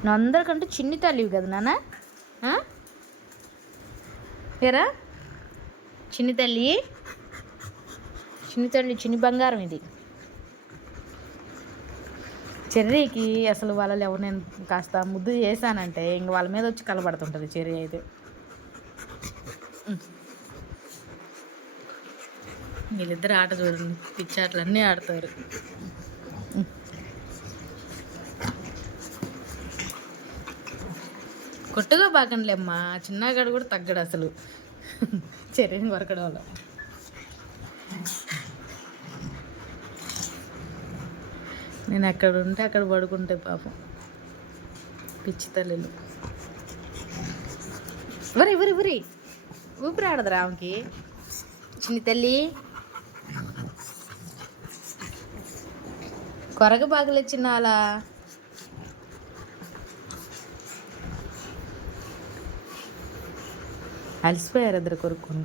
నువ్వు అందరికంటే చిన్ని తల్లివి కదా నాన్న. ఏరా చిన్ని తల్లి, చిన్ని తల్లి, చిన్ని బంగారం ఇది. చెర్రీకి అసలు వాళ్ళు ఎవరు, నేను కాస్త ముద్దు చేశానంటే ఇంక వాళ్ళ మీద వచ్చి కలబడుతుంటుంది చెర్రీ అయితే. వీళ్ళిద్దరు ఆట చూడండి, పిచ్చాటలన్నీ ఆడతారు. కొట్టుగా బాగండిలేమ్మా, చిన్నగాడు కూడా తగ్గడు అసలు చెర్రీని కొరకడం వల్ల. నేను ఎక్కడ ఉంటే అక్కడ పడుకుంటే పాపం పిచ్చి తల్లిలు. ఎవరి ఊపిరి ఆడదు రావుకి చిన్ని తల్లి. కొరగ బాగలే చిన్న అలా. అలసిపోయారు ఇద్దరు కొరుక్కొని.